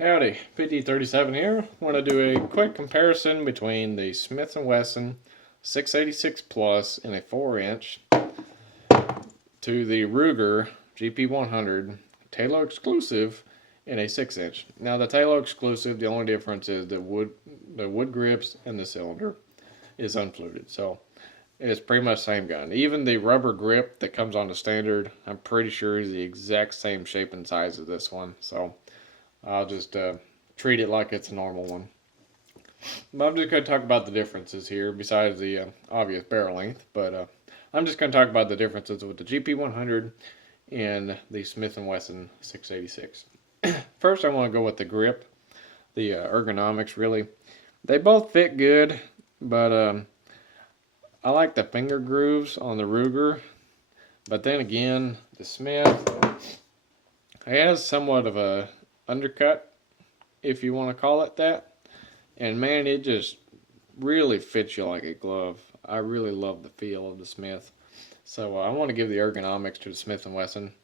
Howdy, PT37 here. Want to do a quick comparison between the Smith & Wesson 686 Plus in a 4-inch to the Ruger GP100 Tailor exclusive in a 6-inch. Now the Tailor exclusive, the only difference is the wood grips and the cylinder is unfluted. So it's pretty much the same gun. Even the rubber grip that comes on the standard, I'm pretty sure is the exact same shape and size as this one. So I'll just treat it like it's a normal one. But I'm just going to talk about the differences here besides the obvious barrel length. But I'm just going to talk about the differences with the GP100 and the Smith & Wesson 686. First, I want to go with the grip, the ergonomics, really. They both fit good, but I like the finger grooves on the Ruger. But then again, the Smith has somewhat of a undercut, if you want to call it that. And man, it just really fits you like a glove. I really love the feel of the Smith. So I want to give the ergonomics to the Smith & Wesson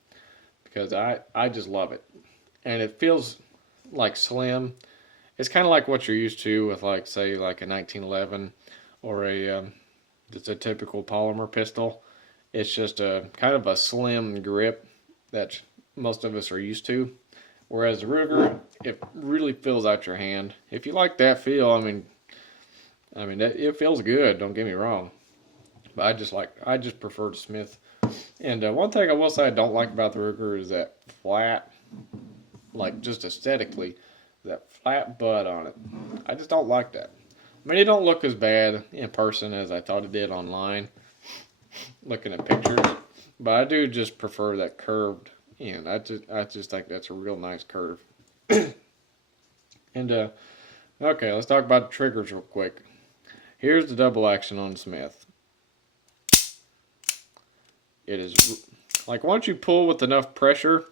because I just love it. And it feels like slim. It's kind of like what you're used to with, like, say, like a 1911 or just a typical polymer pistol. It's just a kind of a slim grip that most of us are used to. Whereas the Ruger, it really fills out your hand. If you like that feel, I mean, it feels good. Don't get me wrong, but I just prefer the Smith. And one thing I will say I don't like about the Ruger is that flat, like just aesthetically, that flat butt on it. I just don't like that. I mean, it don't look as bad in person as I thought it did online, looking at pictures. But I do just prefer that curved end. I just think that's a real nice curve. And okay, let's talk about the triggers real quick. Here's the double action on the Smith. It is like once you pull with enough pressure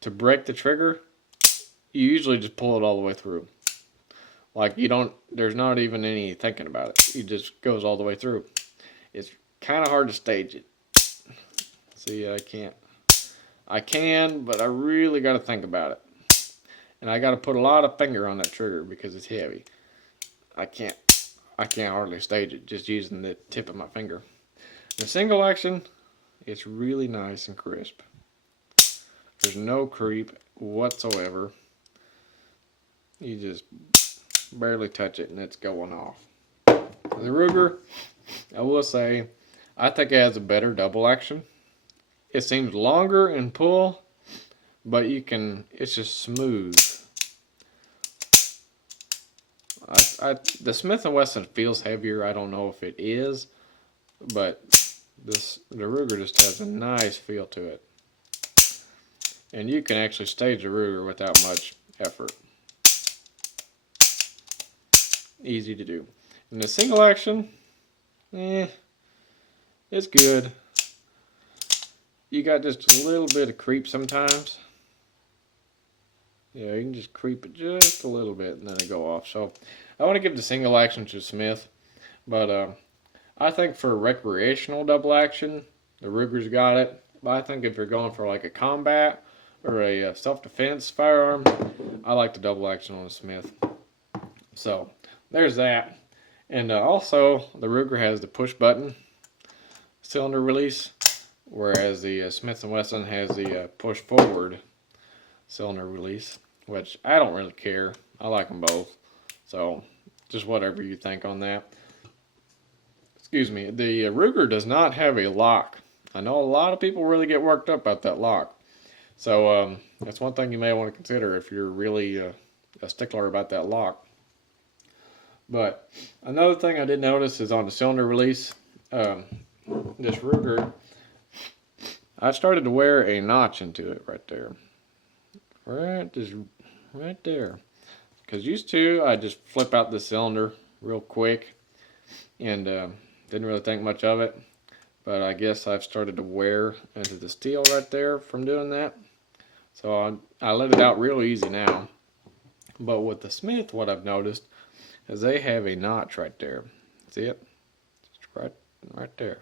to break the trigger, you usually just pull it all the way through. Like there's not even any thinking about it. It just goes all the way through. It's kind of hard to stage it. See, I can, but I really got to think about it. And I got to put a lot of finger on that trigger because it's heavy. I can't hardly stage it just using the tip of my finger. The single action, it's really nice and crisp. There's no creep whatsoever. You just barely touch it and it's going off. The Ruger, I will say, I think it has a better double action. It seems longer in pull, but it's just smooth. The Smith & Wesson feels heavier. I don't know if it is, but the Ruger just has a nice feel to it. And you can actually stage the Ruger without much effort. Easy to do. And the single action, it's good. You got just a little bit of creep sometimes. Yeah, you can just creep it just a little bit and then it go off. So I want to give the single action to Smith, but I think for recreational double action, the Ruger's got it. But I think if you're going for like a combat or a self-defense firearm, I like the double action on the Smith. So there's that. And also the Ruger has the push button cylinder release, whereas the Smith & Wesson has the push forward cylinder release, which I don't really care. I like them both. So just whatever you think on that. Excuse me. The Ruger does not have a lock. I know a lot of people really get worked up about that lock. So that's one thing you may want to consider if you're really a stickler about that lock. But another thing I did notice is on the cylinder release, this Ruger, I started to wear a notch into it right there. Right there. Because used to, I just flip out the cylinder real quick and didn't really think much of it. But I guess I've started to wear into the steel right there from doing that. So I let it out real easy now. But with the Smith, what I've noticed is they have a notch right there. See it? Just right there.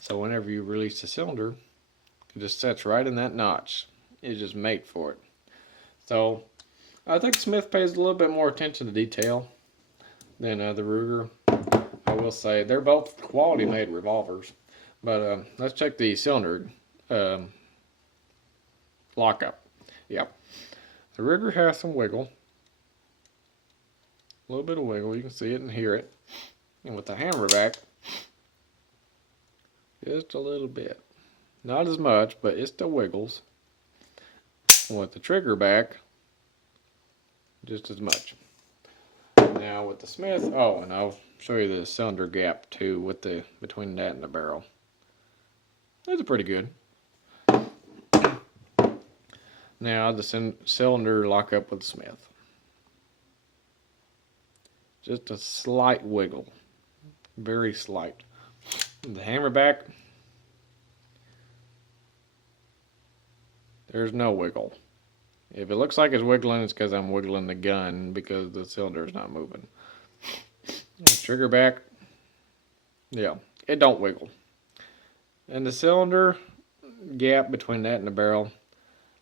So whenever you release the cylinder, it just sets right in that notch. It's just made for it. So I think Smith pays a little bit more attention to detail than the Ruger. I will say they're both quality made revolvers. But let's check the cylinder lockup. Yep. The Ruger has some wiggle. A little bit of wiggle. You can see it and hear it. And with the hammer back, just a little bit. Not as much, but it still wiggles. And with the trigger back, just as much. Now with the Smith, oh, and I'll show you the cylinder gap too with the between that and the barrel. That's pretty good. Now the cylinder lockup with the Smith. Just a slight wiggle, very slight. The hammer back, there's no wiggle. If it looks like it's wiggling, it's because I'm wiggling the gun because the cylinder is not moving. The trigger back, yeah, it don't wiggle. And the cylinder gap between that and the barrel,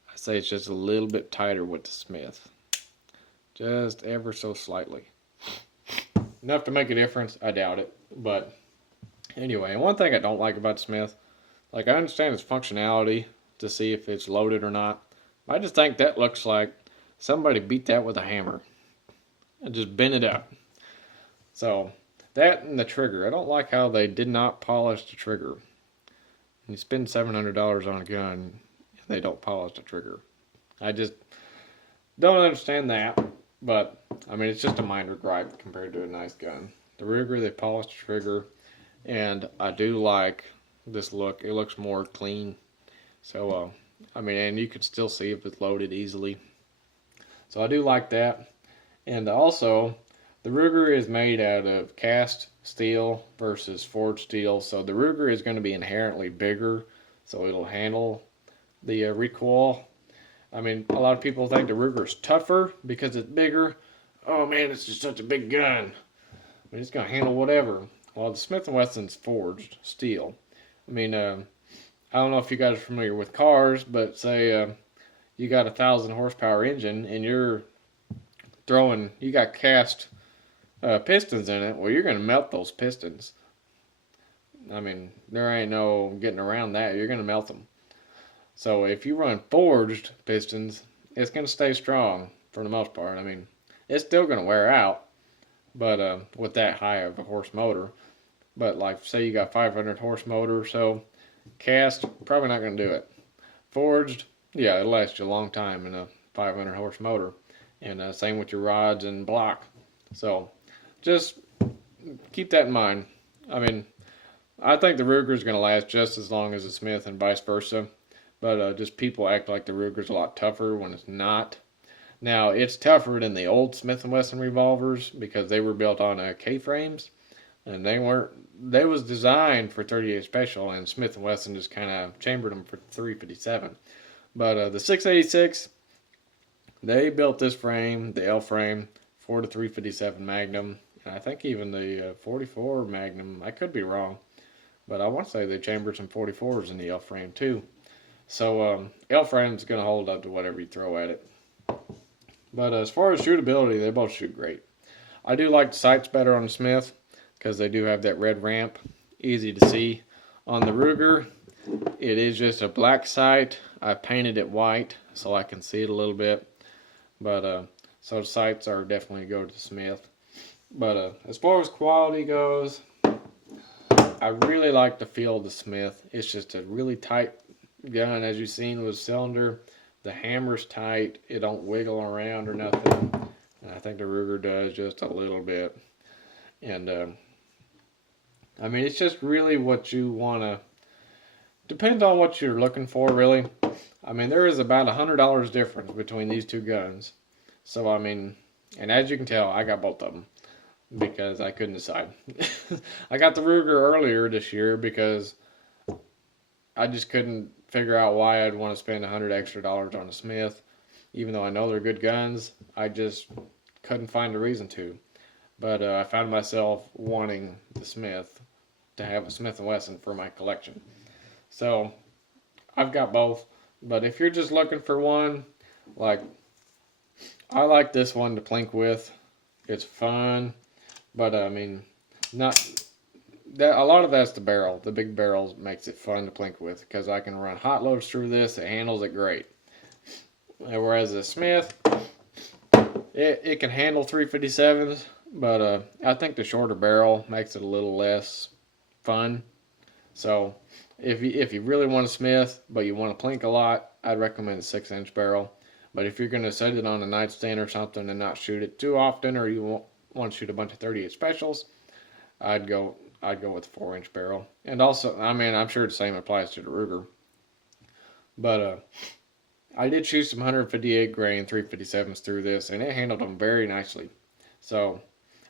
I say it's just a little bit tighter with the Smith. Just ever so slightly. Enough to make a difference? I doubt it. But anyway, and one thing I don't like about the Smith, like I understand its functionality to see if it's loaded or not. I just think that looks like somebody beat that with a hammer and just bent it up. So that and the trigger, I don't like how they did not polish the trigger. You spend $700 on a gun and they don't polish the trigger. I just don't understand that, but I mean it's just a minor gripe compared to a nice gun. The Ruger, they polished the trigger, and I do like this look. It looks more clean. So I mean, and you can still see if it's loaded easily. So I do like that. And also, the Ruger is made out of cast steel versus forged steel. So the Ruger is going to be inherently bigger, so it'll handle the recoil. I mean, a lot of people think the Ruger is tougher because it's bigger. Oh man, it's just such a big gun. I mean, it's going to handle whatever. Well, the Smith & Wesson's forged steel. I mean, I don't know if you guys are familiar with cars, but say you got a 1,000 horsepower engine and you got cast pistons in it. Well, you're going to melt those pistons. I mean, there ain't no getting around that. You're going to melt them. So if you run forged pistons, it's going to stay strong for the most part. I mean, it's still going to wear out, but with that high of a horse motor. But like, say you got 500 horse motor, so cast, probably not going to do it. Forged, yeah, it'll last you a long time in a 500 horse motor. And same with your rods and block. So just keep that in mind. I mean, I think the Ruger is going to last just as long as the Smith and vice versa. But just people act like the Ruger's a lot tougher when it's not. Now, it's tougher than the old Smith & Wesson revolvers because they were built on K-frames. And they was designed for 38 special, and Smith & Wesson just kind of chambered them for 357. But the 686, they built this frame, the L frame, for the 357 Magnum. And I think even the 44 Magnum, I could be wrong, but I want to say they chambered some 44s in the L frame too. So L frame is going to hold up to whatever you throw at it. But as far as shootability, they both shoot great. I do like the sights better on the Smith because they do have that red ramp, easy to see. On the Ruger, it is just a black sight. I painted it white so I can see it a little bit. But so the sights are definitely go to the Smith. But as far as quality goes, I really like the feel of the Smith. It's just a really tight gun, as you've seen with the cylinder. The hammer's tight. It don't wiggle around or nothing. And I think the Ruger does just a little bit. And I mean, it's just really what you want to, depends on what you're looking for, really. I mean, there is about $100 difference between these two guns. So, I mean, and as you can tell, I got both of them because I couldn't decide. I got the Ruger earlier this year because I just couldn't figure out why I'd want to spend $100 extra on a Smith. Even though I know they're good guns, I just couldn't find a reason to. But I found myself wanting the Smith, to have a Smith & Wesson for my collection. So I've got both. But if you're just looking for one, like, I like this one to plink with. It's fun, but I mean, not that. A lot of that's the barrel. The big barrel makes it fun to plink with because I can run hot loads through this. It handles it great. Whereas the Smith, it can handle 357s, but I think the shorter barrel makes it a little less fun. So if you really want a Smith, but you want to plink a lot, I'd recommend a 6-inch barrel. But if you're going to set it on a nightstand or something and not shoot it too often, or you want to shoot a bunch of 38 specials, I'd go with a 4-inch barrel. And also, I mean, I'm sure the same applies to the Ruger. But I did shoot some 158 grain 357s through this, and it handled them very nicely. So,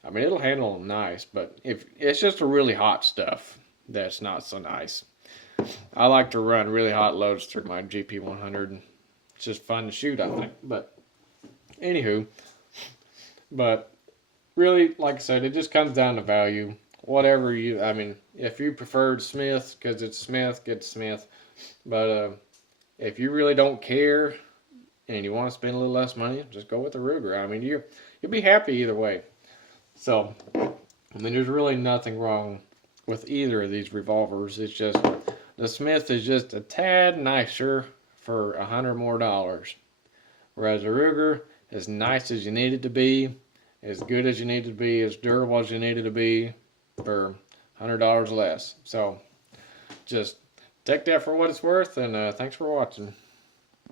I mean, it'll handle them nice, but if it's just the really hot stuff that's not so nice. I like to run really hot loads through my GP100. It's just fun to shoot, I think. But anywho, but really, like I said, it just comes down to value. Whatever you, I mean, if you preferred Smith because it's Smith, get Smith. But if you really don't care and you want to spend a little less money, just go with the Ruger. I mean, you'll be happy either way. So, I mean, there's really nothing wrong with either of these revolvers. It's just the Smith is just a tad nicer for $100 more. Whereas the Ruger, as nice as you need it to be, as good as you need it to be, as durable as you need it to be, for $100 less. So, just take that for what it's worth, and thanks for watching.